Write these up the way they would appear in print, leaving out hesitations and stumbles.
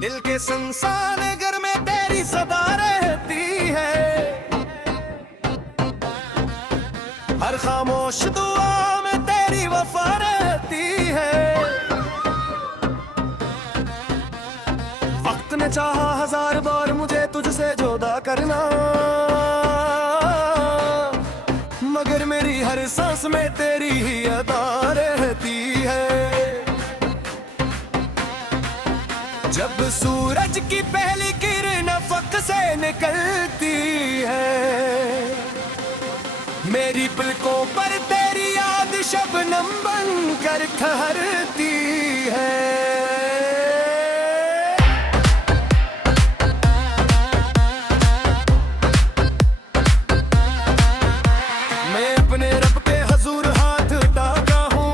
दिल के संसान घर में तेरी सदा रहती है, हर खामोश दुआ में तेरी वफा रहती है। वक्त ने चाहा 1000 बार मुझे तुझसे जुदा करना, मगर मेरी हर सांस में तेरी ही अदा रहती है। जब सूरज की पहली किरण अफक से निकलती है, मेरी पलकों पर तेरी याद शबनम बनकर ठहरती है। मैं अपने रब के हजूर हाथ उठाता हूँ,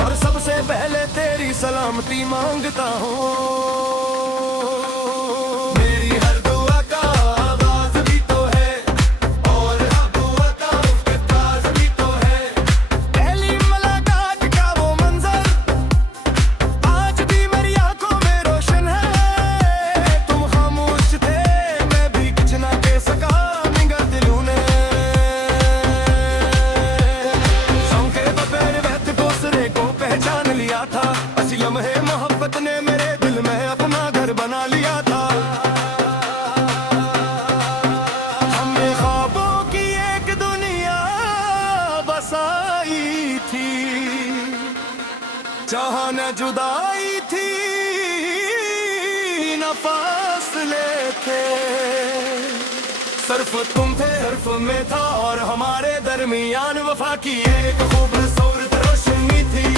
और सबसे पहले तेरी सलामती मांगता हूँ। मोहब्बत ने मेरे दिल में अपना घर बना लिया था। हमने ख्वाबों की एक दुनिया बसाई थी, जहां न जुदाई थी न फासले थे। सिर्फ तुम थे, सिर्फ में था, और हमारे दरमियान वफा की एक खूबसूरत रोशनी थी।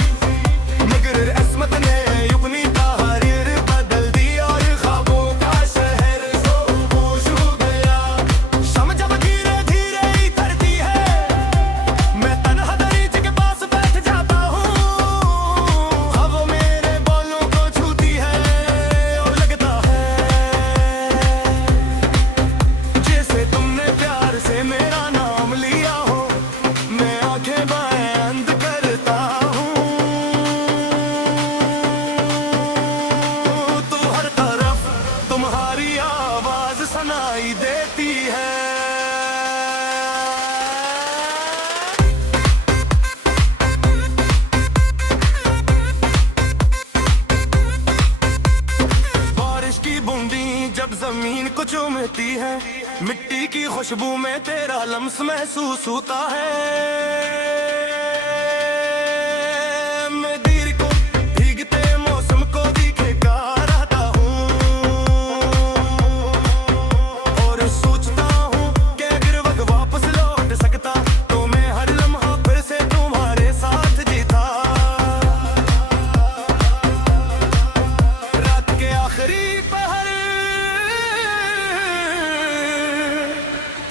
मगर अस्मत ने अपनी तहरीर बदल दी, और ख्वाबों का शहर खामोश हो गया। शम जब धीरे धीरे उतरती है, मैं तन्हा दरीच के पास बैठ जाता हूँ। अब मेरे बालों को छूती है, और लगता है जैसे तुमने प्यार से मेरा नाम लिया हो। मैं आंखें बंद करता हूँ, तुम्हारी आवाज सुनाई देती है। बारिश की बूंदी जब जमीन को चूमती है, मिट्टी की खुशबू में तेरा लम्स महसूस होता है।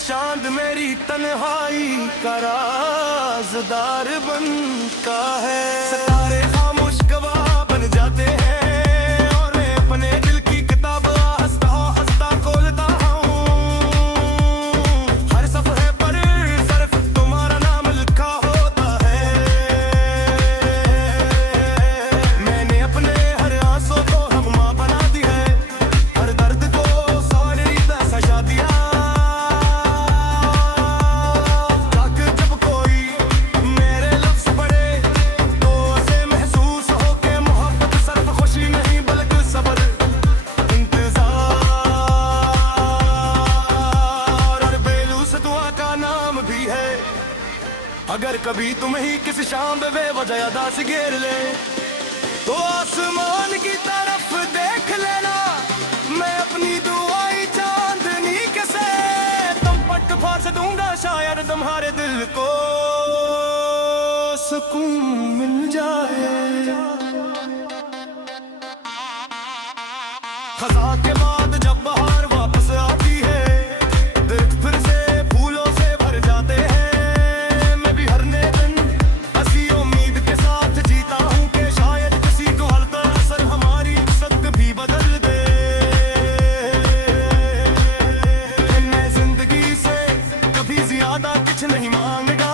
चांद मेरी तन्हाई का राज़दार बनता है। सितारे खामोश गवाह बन जाते हैं, और मैं अपने दिल की किताब हंसता हंसता खोलता हूँ। हर सफ़हे पर सिर्फ तुम्हारा नाम लिखा होता है। मैंने अपने हर आंसू को हम्मा बना दिया है, हर दर्द को सॉरी सजा दिया। अगर कभी तुम ही किसी शाम बेवजह अदा से घेर ले, तो आसमान की तरफ देख लेना। मैं अपनी दुआई चांदनी के से तुम पट फाड़ दूंगा, शायद तुम्हारे दिल को सुकून मिल जाए। खज़ां के बाद जब बहार वापस आती है, दरख्त फिर से फूलों से भर जाते हैं। कुछ नहीं मांगेगा,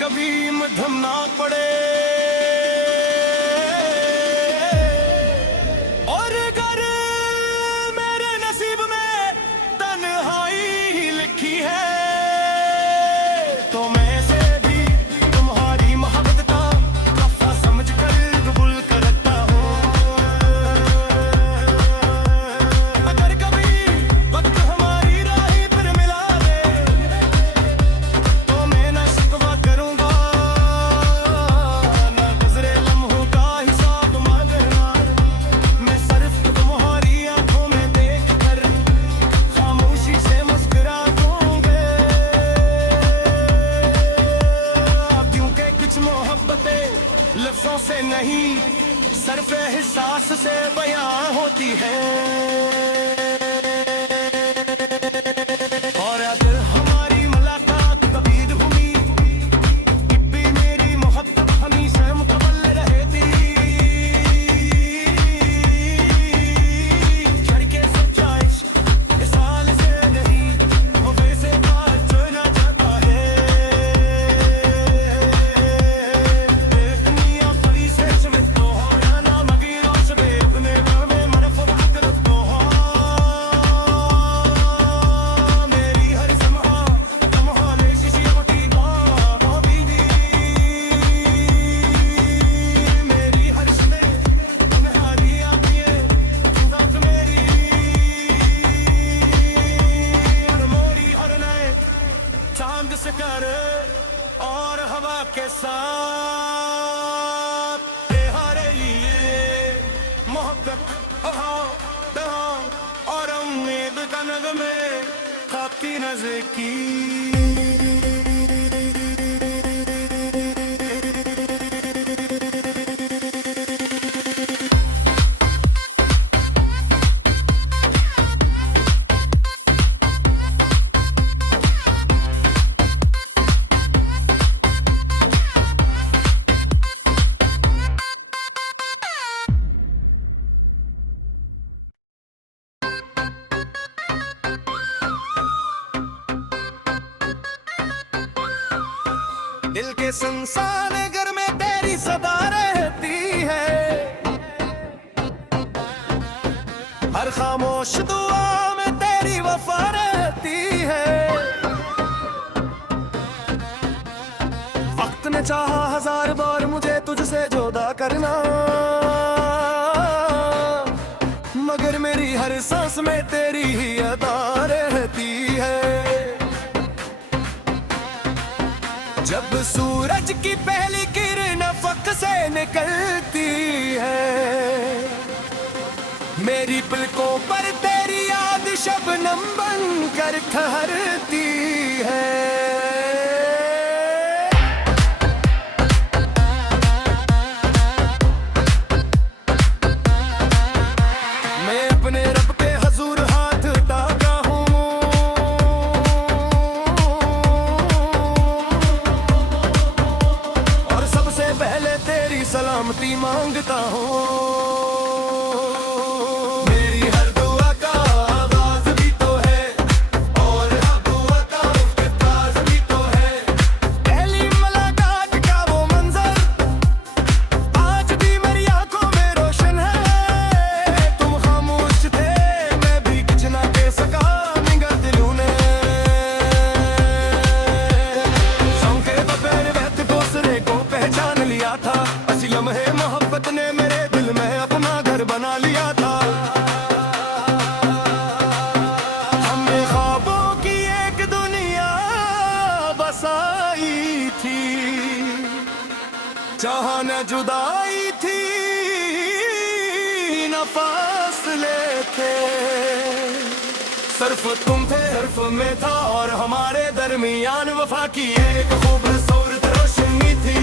कभी मध्यम ना पड़े और अगर मेरे नसीब में तन्हाई ही लिखी है तो मैं से भी तुम्हारी मोहब्बत का वफा समझ कर कबूल करता हूँ। अगर कभी वक्त हमारी राही पर मिला दे तो मैं ना शिकवा करूँगा, ना गुज़रे लम्हों का हिसाब मांगना। मैं सिर्फ तुम्हारी आंखों में देख कर खामोशी से मुस्कुरा दूँगा। क्योंकि कुछ मोहब्बतें लफ्ज़ों से नहीं सिर्फ एहसास से बयां होती है और अगर हमारी मुलाकात कभी हुई भी मेरी मोहब्बत हमेशा मुकम्मल रहेगी। करके सच्चा इश्क इस हाल से नहीं वो वैसे बात जो ना जाता है। दुनिया बड़ी से में तो हो ना मगी रोश में अपने घर में मनफरत करतो हो। मेरी हर समहा तुम्हारे शीशी बात हो बीवी। मेरी हर शबे तुम्हारी आंखें दांत मेरी और मोरी हर नए चांद से कर और हवा के साथ तेरे लिए मोहब्बत और उम्मीद का नगमे खाकी नज़दीकी। दिल के संसान घर में तेरी सदा रहती है, हर खामोश दुआ में तेरी वफा रहती है। वक्त ने चाहा हजार बार मुझे तुझसे जुदा करना, मगर मेरी हर सांस में तेरी ही अदा रहती है। जब सूरज की पहली किरण अफक से निकलती है, मेरी पलकों पर तेरी याद शबनम बन कर ठहरती है। मैं अपने रब के हजूर हाथ उठाता हूँ और सबसे पहले तेरी सलामती मांगता हूँ। मेरी हर दुआ का आगाज भी तो है और अब दुआ का इफ्तिताह भी तो है। पहली मुलाकात का वो मंजर आज भी मेरी आंखों में रोशन है। तुम खामोश थे मैं भी कुछ ना कह सका, निगाह दिलों ने सौंके बगैर वक्त दूसरे को पहचान लिया था। असी लम्हे मोहब्बत ने मेरे दिल में अपना घर बना लिया था। हमने ख्वाबों की एक दुनिया बसाई थी, जहाँ न जुदाई थी न फासले थे। सिर्फ तुम थे, सिर्फ मैं था और हमारे दरमियान वफा की एक खूबसूरत रोशनी थी।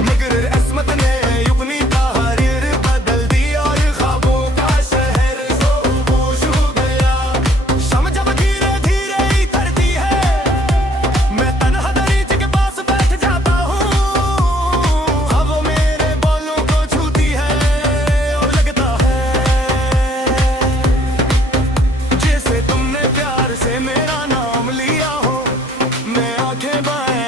मगर अस्मत ने अपनी तहरीर बदल दी और ख्वाबों का शहर खामोश हो गया। शम जब धीरे धीरे उतरती है, मैं तन्हा दरीच के पास बैठ जाता हूँ। अब मेरे बालों को छूती है और लगता है जैसे तुमने प्यार से मेरा नाम लिया हो। मैं आंखें बाएं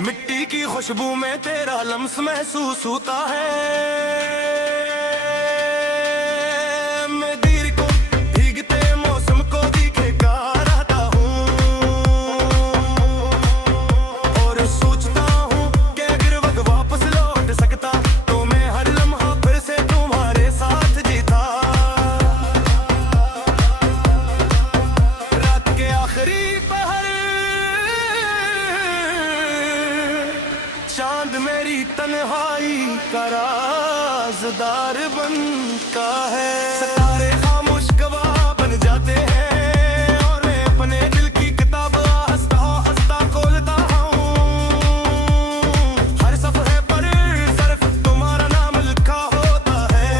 मिट्टी की खुशबू में तेरा लम्स महसूस होता है। मैं दीर को भीगते मौसम को दिखेगा रहता हूँ और सोचता हूँ कि अगर वक्त वापस लौट सकता तो मैं हर लम्हा फिर से तुम्हारे साथ जीता। रात के आखिरी पहर चांद मेरी तन्हाई का राज़दार बनता है। सितारे खामोश गवाह बन जाते हैं और मैं अपने दिल की किताब हंसता हंसता खोलता हूँ। हर सफ़े पर सिर्फ तुम्हारा नाम लिखा होता है।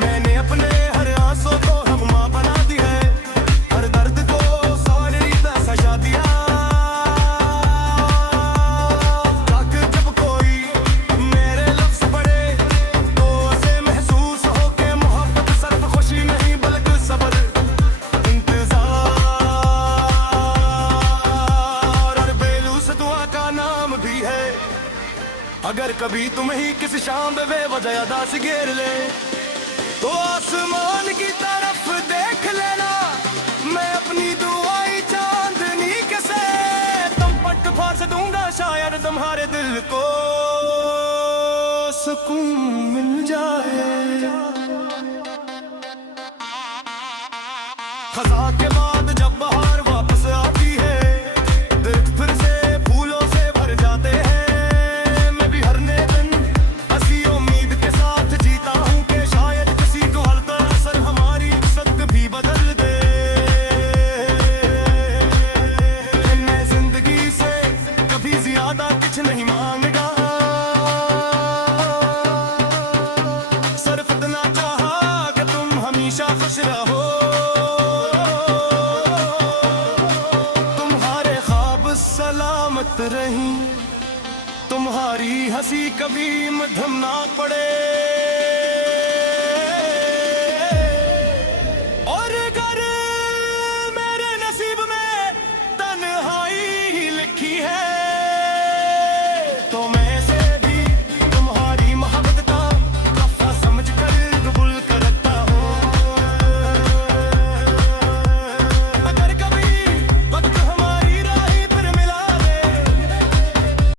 मैंने अपने हर आंसू को नगमा बना दिया है, हर दर्द को सारी सजा दिया। अगर कभी तुम ही किसी शाम बेवजह दास घेर ले तो आसमान की तरफ देख लेना। मैं अपनी दुआई चांदनी के से तुम पट फाड़ दूंगा, शायद तुम्हारे दिल को सुकून मिल जाए। खज़ां के बाद जब बहार वापस आती है, दिल फिर से फूलों से भर जाते हैं। कुछ नहीं मांगेगा, सिर्फ इतना चाहा कि तुम हमेशा खुश रहो। तुम्हारे ख्वाब सलामत रहीं, तुम्हारी हंसी कभी मध्यम ना पड़े।